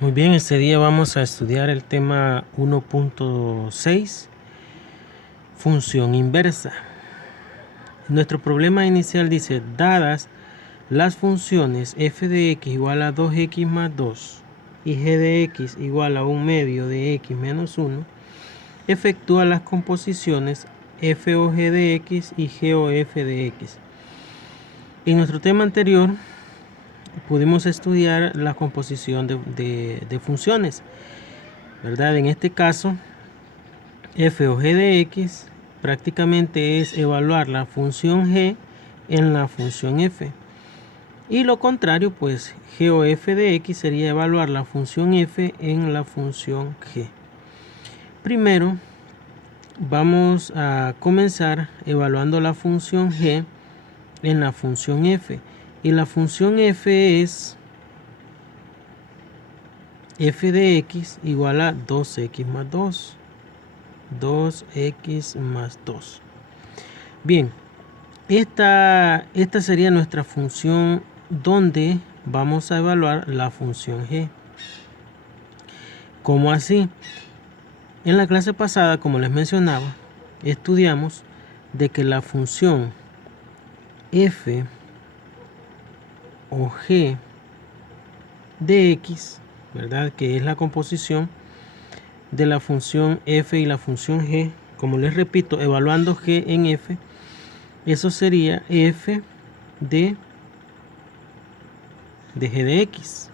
Muy bien, este día vamos a estudiar el tema 1.6, función inversa. Nuestro problema inicial dice, dadas las funciones f de x igual a 2x más 2 y g de x igual a 1/2 de x menos 1, efectúa las composiciones f o g de x y g o f de x. En nuestro tema anterior pudimos estudiar la composición de funciones, ¿verdad? En este caso, f o g de x prácticamente es evaluar la función g en la función f. Y lo contrario, pues g o f de x sería evaluar la función f en la función g. Primero, vamos a comenzar evaluando la función g en la función f. Y la función f es f de x igual a 2x más 2. 2x más 2. Bien, esta sería nuestra función donde vamos a evaluar la función g. ¿Cómo así? En la clase pasada, como les mencionaba, estudiamos de que la función f o g de x, ¿verdad? Que es la composición de la función f y la función g, como les repito, evaluando g en f, eso sería f de g de x.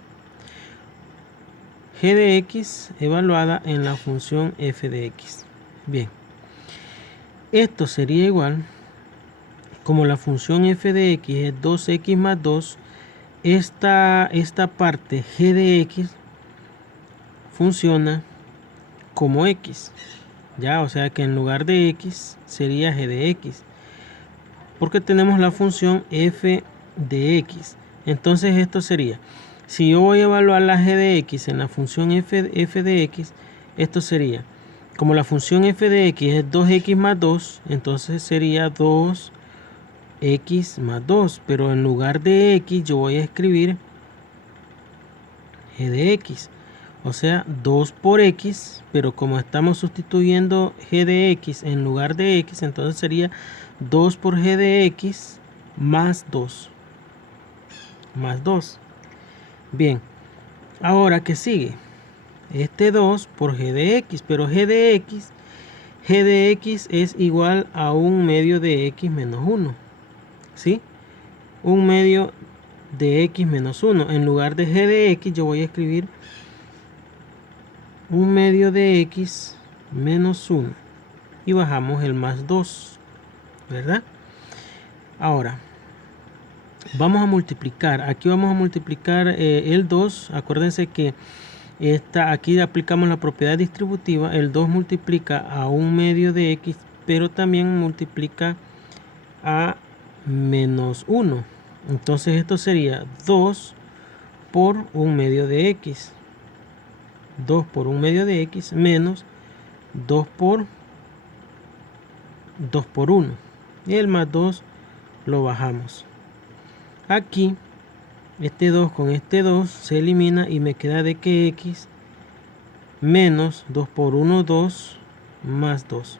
G de x evaluada en la función f de x. Bien, esto sería igual, como la función f de x es 2x más 2, esta parte g de x funciona como x. Ya, o sea que en lugar de x sería g de x, porque tenemos la función f de x. Entonces esto sería, si yo voy a evaluar la g de x en la función f de x, esto sería, como la función f de x es 2x más 2, entonces sería 2x más 2, pero en lugar de x yo voy a escribir g de x, o sea 2 por x, pero como estamos sustituyendo g de x en lugar de x, entonces sería 2 por g de x más 2. Más 2. Bien, ahora ¿qué sigue? Este 2 por g de x, pero g de x es igual a 1/2 de x menos 1. ¿Sí? 1/2 de x menos 1. En lugar de g de x yo voy a escribir 1/2 de x menos 1. Y bajamos el más 2. ¿Verdad? Ahora, vamos a multiplicar. Aquí vamos a multiplicar el 2. Acuérdense que aquí aplicamos la propiedad distributiva. El 2 multiplica a 1/2 de x, pero también multiplica a menos 1. Entonces esto sería 2 por 1/2 de x. 2 por 1/2 de x menos 2 por 1. Y el más 2 lo bajamos. Aquí este 2 con este 2 se elimina y me queda de que x menos 2 por 1, 2 más 2.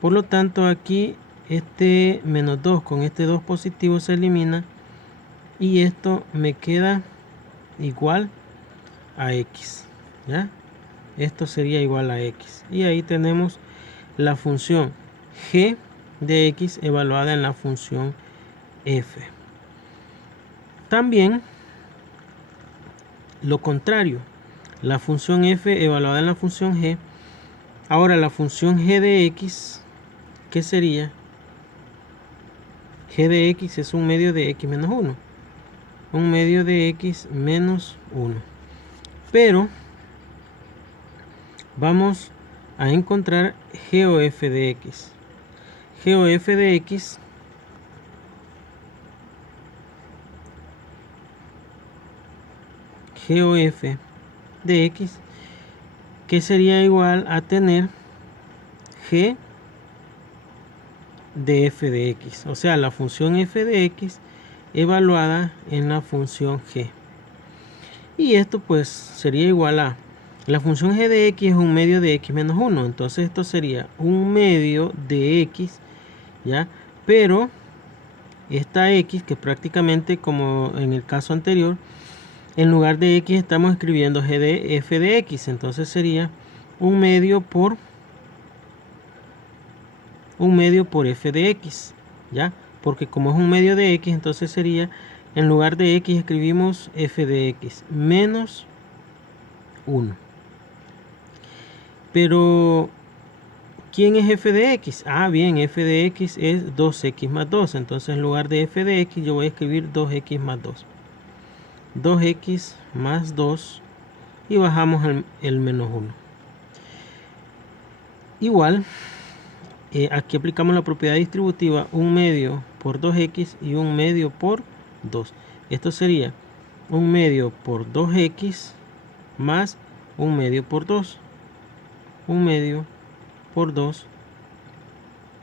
Por lo tanto aquí este menos 2 con este 2 positivo se elimina y esto me queda igual a x. ¿Ya? Esto sería igual a x. Y ahí tenemos la función g de x evaluada en la función f. También lo contrario, la función f evaluada en la función g. Ahora la función g de x, ¿qué sería? G de x es 1/2 de x menos 1. 1/2 de x menos 1. Pero vamos a encontrar g o f de x. G o f de x que sería igual a tener g de f de x, o sea la función f de x evaluada en la función g. Y esto pues sería igual a, la función g de x es un medio de x menos 1. Entonces esto sería un medio de x, ¿ya? Pero esta x, que prácticamente como en el caso anterior, en lugar de x estamos escribiendo g de f de x. Entonces sería un medio por f de x, ¿ya? Porque como es un medio de x, entonces sería, en lugar de x escribimos f de x menos 1. Pero, ¿quién es f de x? Ah, bien, f de x es 2x más 2. Entonces, en lugar de f de x, yo voy a escribir 2x más 2. 2x más 2. Y bajamos el menos 1. Igual, aquí aplicamos la propiedad distributiva, un medio por 2x y un medio por 2. Esto sería un medio por 2x más un medio por 2. Un medio por 2.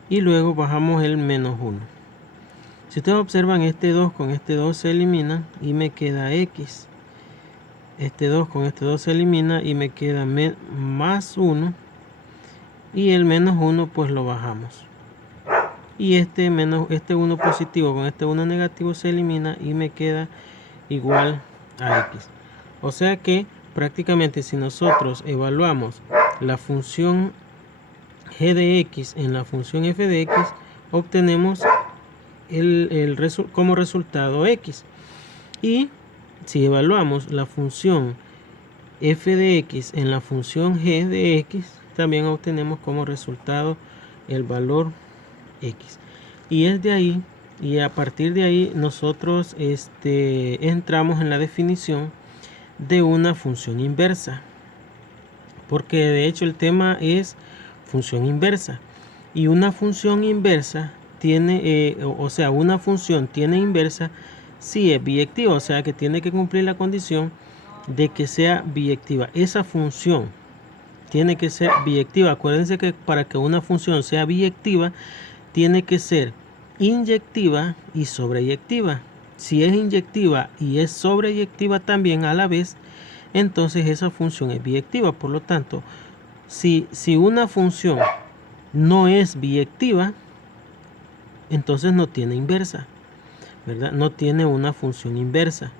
Y luego bajamos el menos 1. Si ustedes observan, este 2 con este 2 se elimina y me queda x. Este 2 con este 2 se elimina y me queda más 1. Y el menos 1 pues lo bajamos. Y este 1 positivo con este 1 negativo se elimina y me queda igual a x. O sea que prácticamente si nosotros evaluamos la función g de x en la función f de x, obtenemos como resultado x. Y si evaluamos la función f de x en la función g de x, también obtenemos como resultado el valor x. Y es de ahí, y a partir de ahí nosotros entramos en la definición de una función inversa, porque de hecho el tema es función inversa. Y una función inversa tiene, una función tiene inversa si es biyectiva, o sea que tiene que cumplir la condición de que sea biyectiva. Esa función tiene que ser biyectiva. Acuérdense que para que una función sea biyectiva, tiene que ser inyectiva y sobreyectiva. Si es inyectiva y es sobreyectiva también a la vez, entonces esa función es biyectiva. Por lo tanto, si una función no es biyectiva, entonces no tiene inversa, ¿verdad? No tiene una función inversa.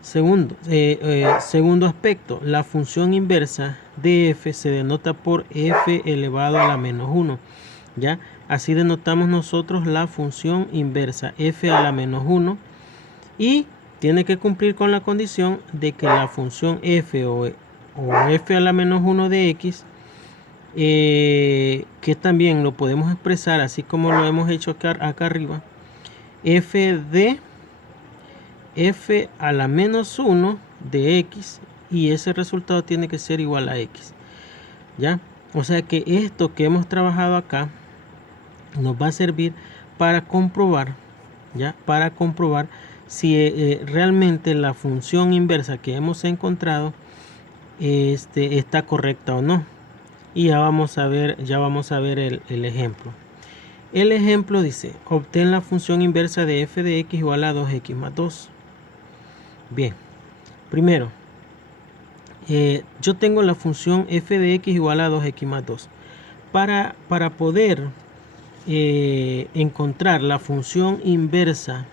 Segundo aspecto, la función inversa de f se denota por f elevado a la menos 1, ¿ya? Así denotamos nosotros la función inversa, f a la menos 1, y tiene que cumplir con la condición de que la función f o f a la menos 1 de x, que también lo podemos expresar así como lo hemos hecho acá arriba, f de f a la menos 1 de x, y ese resultado tiene que ser igual a x, ¿ya? O sea que esto que hemos trabajado acá nos va a servir para comprobar, ¿ya? Para comprobar si realmente la función inversa que hemos encontrado está correcta o no. Y ya vamos a ver el ejemplo. El ejemplo dice, obtén la función inversa de f de x igual a 2x más 2. Bien, primero, yo tengo la función f de x igual a 2x más 2. Para poder encontrar la función inversa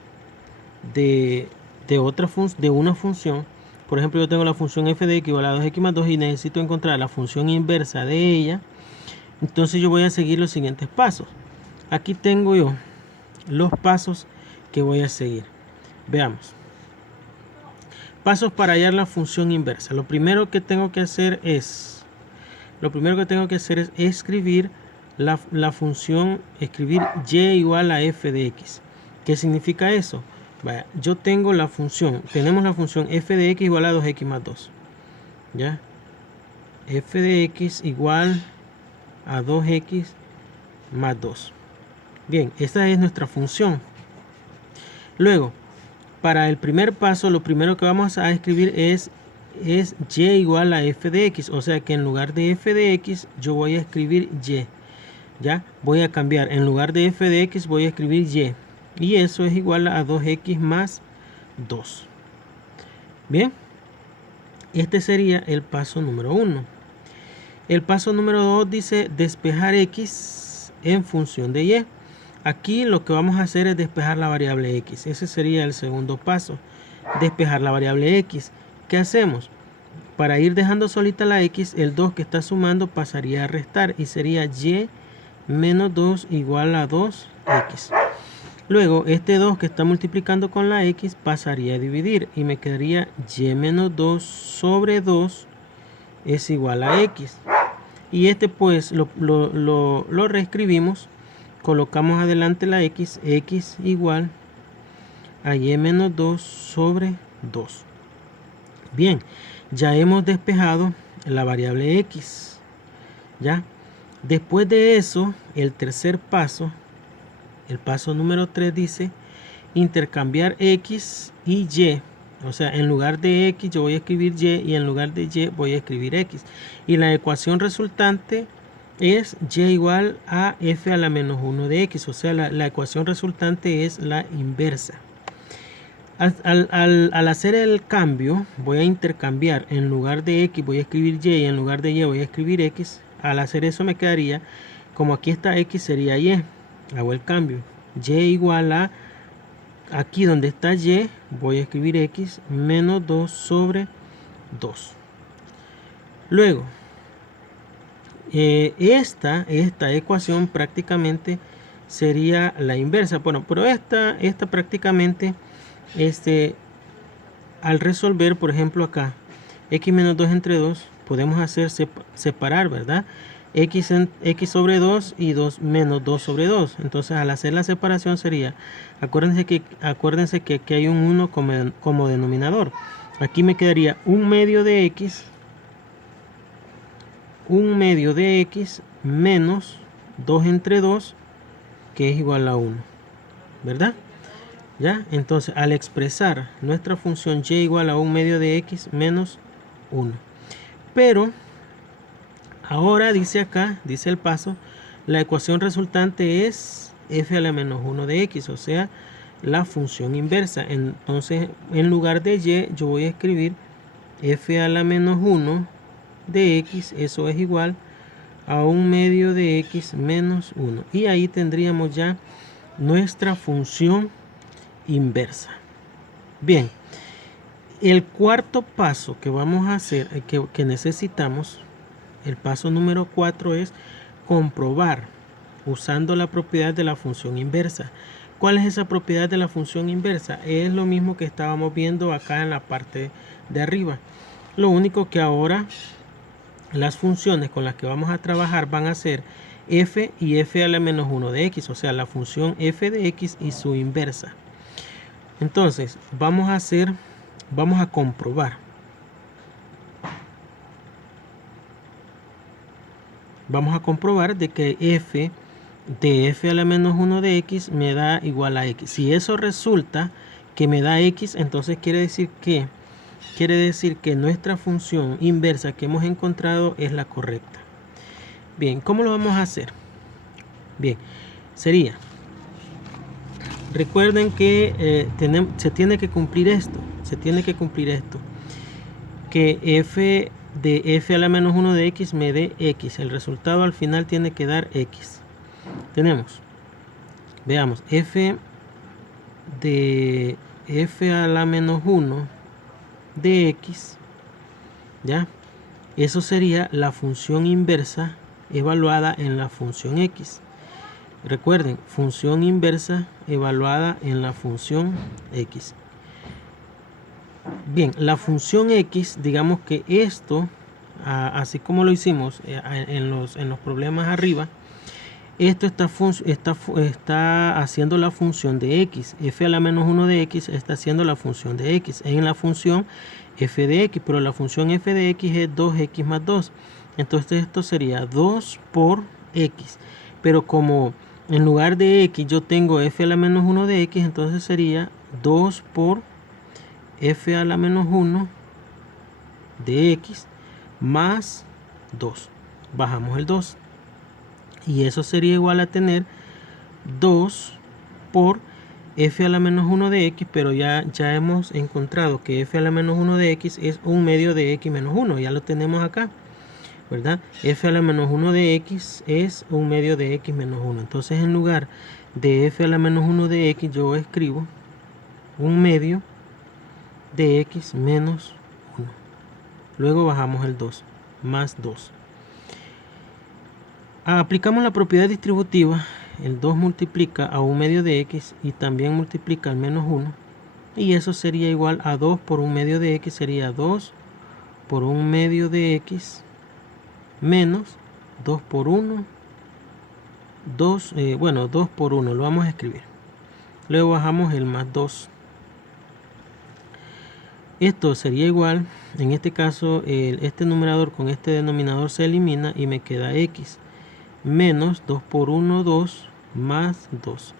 de una función, por ejemplo, yo tengo la función f de x igual a 2x más 2 y necesito encontrar la función inversa de ella. Entonces yo voy a seguir los siguientes pasos. Aquí tengo yo los pasos que voy a seguir. Veamos. Pasos para hallar la función inversa. Lo primero que tengo que hacer es escribir la función, escribir y igual a f de x. ¿Qué significa eso? Vaya, yo tengo tenemos la función f de x igual a 2x más 2. ¿Ya? F de x igual a 2x más 2. Bien, esta es nuestra función. Luego, para el primer paso, lo primero que vamos a escribir es y igual a f de x. O sea que en lugar de f de x, yo voy a escribir y. ¿Ya? Voy a cambiar. En lugar de f de x, voy a escribir y. Y eso es igual a 2x más 2. Bien. Este sería el paso número 1. El paso número 2 dice despejar x en función de y. Aquí lo que vamos a hacer es despejar la variable x. Ese sería el segundo paso. Despejar la variable x. ¿Qué hacemos? Para ir dejando solita la x, el 2 que está sumando pasaría a restar y sería y menos 2 igual a 2x. Luego este 2 que está multiplicando con la x pasaría a dividir y me quedaría y menos 2 sobre 2 es igual a x. Y este pues lo reescribimos, colocamos adelante la x igual a y menos 2 sobre 2. Bien, ya hemos despejado la variable x. ¿Ya? Después de eso, el tercer paso, el paso número 3 dice intercambiar x y y. O sea, en lugar de x yo voy a escribir y en lugar de y voy a escribir x. Y la ecuación resultante es y igual a f a la menos 1 de x. O sea, la ecuación resultante es la inversa. Al hacer el cambio, voy a intercambiar. En lugar de x voy a escribir y en lugar de y voy a escribir x. Al hacer eso me quedaría, como aquí está x, sería y. Hago el cambio. Y igual a, aquí donde está y, voy a escribir x menos 2 sobre 2. Luego, esta ecuación prácticamente sería la inversa. Bueno, pero esta prácticamente, al resolver, por ejemplo acá, x menos 2 entre 2, podemos hacer separar, ¿verdad? X sobre 2 y 2 menos 2 sobre 2. Entonces al hacer la separación sería, acuérdense que aquí hay un 1 como denominador. Aquí me quedaría 1 medio de x menos 2 entre 2, que es igual a 1, ¿verdad? ¿Ya? Entonces al expresar nuestra función y igual a 1 medio de x menos 1. Pero ahora dice acá, dice el paso, la ecuación resultante es f a la menos 1 de x, o sea, la función inversa. Entonces, en lugar de y, yo voy a escribir f a la menos 1 de x, eso es igual a 1 medio de x menos 1. Y ahí tendríamos ya nuestra función inversa. Bien, el cuarto paso que vamos a hacer, que necesitamos, el paso número 4 es comprobar usando la propiedad de la función inversa. ¿Cuál es esa propiedad de la función inversa? Es lo mismo que estábamos viendo acá en la parte de arriba. Lo único que ahora las funciones con las que vamos a trabajar van a ser f y f a la menos 1 de x, o sea, la función f de x y su inversa. Entonces, vamos a comprobar. Vamos a comprobar de que f de f a la menos 1 de x me da igual a x. Si eso resulta que me da x, entonces quiere decir que nuestra función inversa que hemos encontrado es la correcta. Bien, ¿cómo lo vamos a hacer? Bien, sería, recuerden que se tiene que cumplir esto, que f de f a la menos 1 de x me dé x. El resultado al final tiene que dar x. Tenemos, veamos, f de f a la menos 1 de x, ¿ya? Eso sería la función inversa evaluada en la función x. Recuerden, función inversa evaluada en la función x. Bien, la función x, digamos que esto, así como lo hicimos en los problemas arriba, esto está haciendo la función de x. F a la menos 1 de x está haciendo la función de x en la función f de x, pero la función f de x es 2x más 2. Entonces esto sería 2 por x. Pero como en lugar de x yo tengo f a la menos 1 de x, entonces sería 2 por f a la menos 1 de x más 2. Bajamos el 2. Y eso sería igual a tener 2 por f a la menos 1 de x, pero ya hemos encontrado que f a la menos 1 de x es un medio de x menos 1. Ya lo tenemos acá, ¿verdad? F a la menos 1 de x es un medio de x menos 1. Entonces, en lugar de f a la menos 1 de x, yo escribo un medio de x menos 1. Luego bajamos el 2, más 2. Aplicamos la propiedad distributiva. El 2 multiplica a un medio de x y también multiplica al menos 1. Y eso sería igual a 2 por un medio de x. Sería 2 por un medio de x menos 2 por 1. 2 por 1. Lo vamos a escribir. Luego bajamos el más 2. Esto sería igual. En este caso, este numerador con este denominador se elimina y me queda x. Menos 2 por 1, 2, más 2.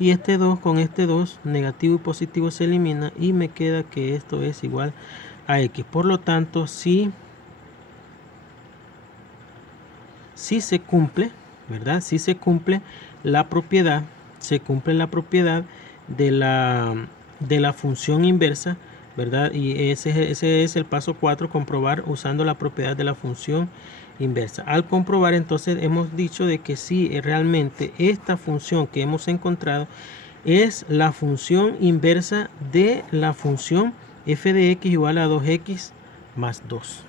Y este 2 con este 2, negativo y positivo, se elimina y me queda que esto es igual a x. Por lo tanto, sí se cumple, ¿verdad? Sí se cumple la propiedad, de la función inversa, ¿verdad? Y ese es el paso 4, comprobar usando la propiedad de la función inversa. Al comprobar, entonces hemos dicho de que sí, realmente esta función que hemos encontrado es la función inversa de la función f de x igual a 2x más 2.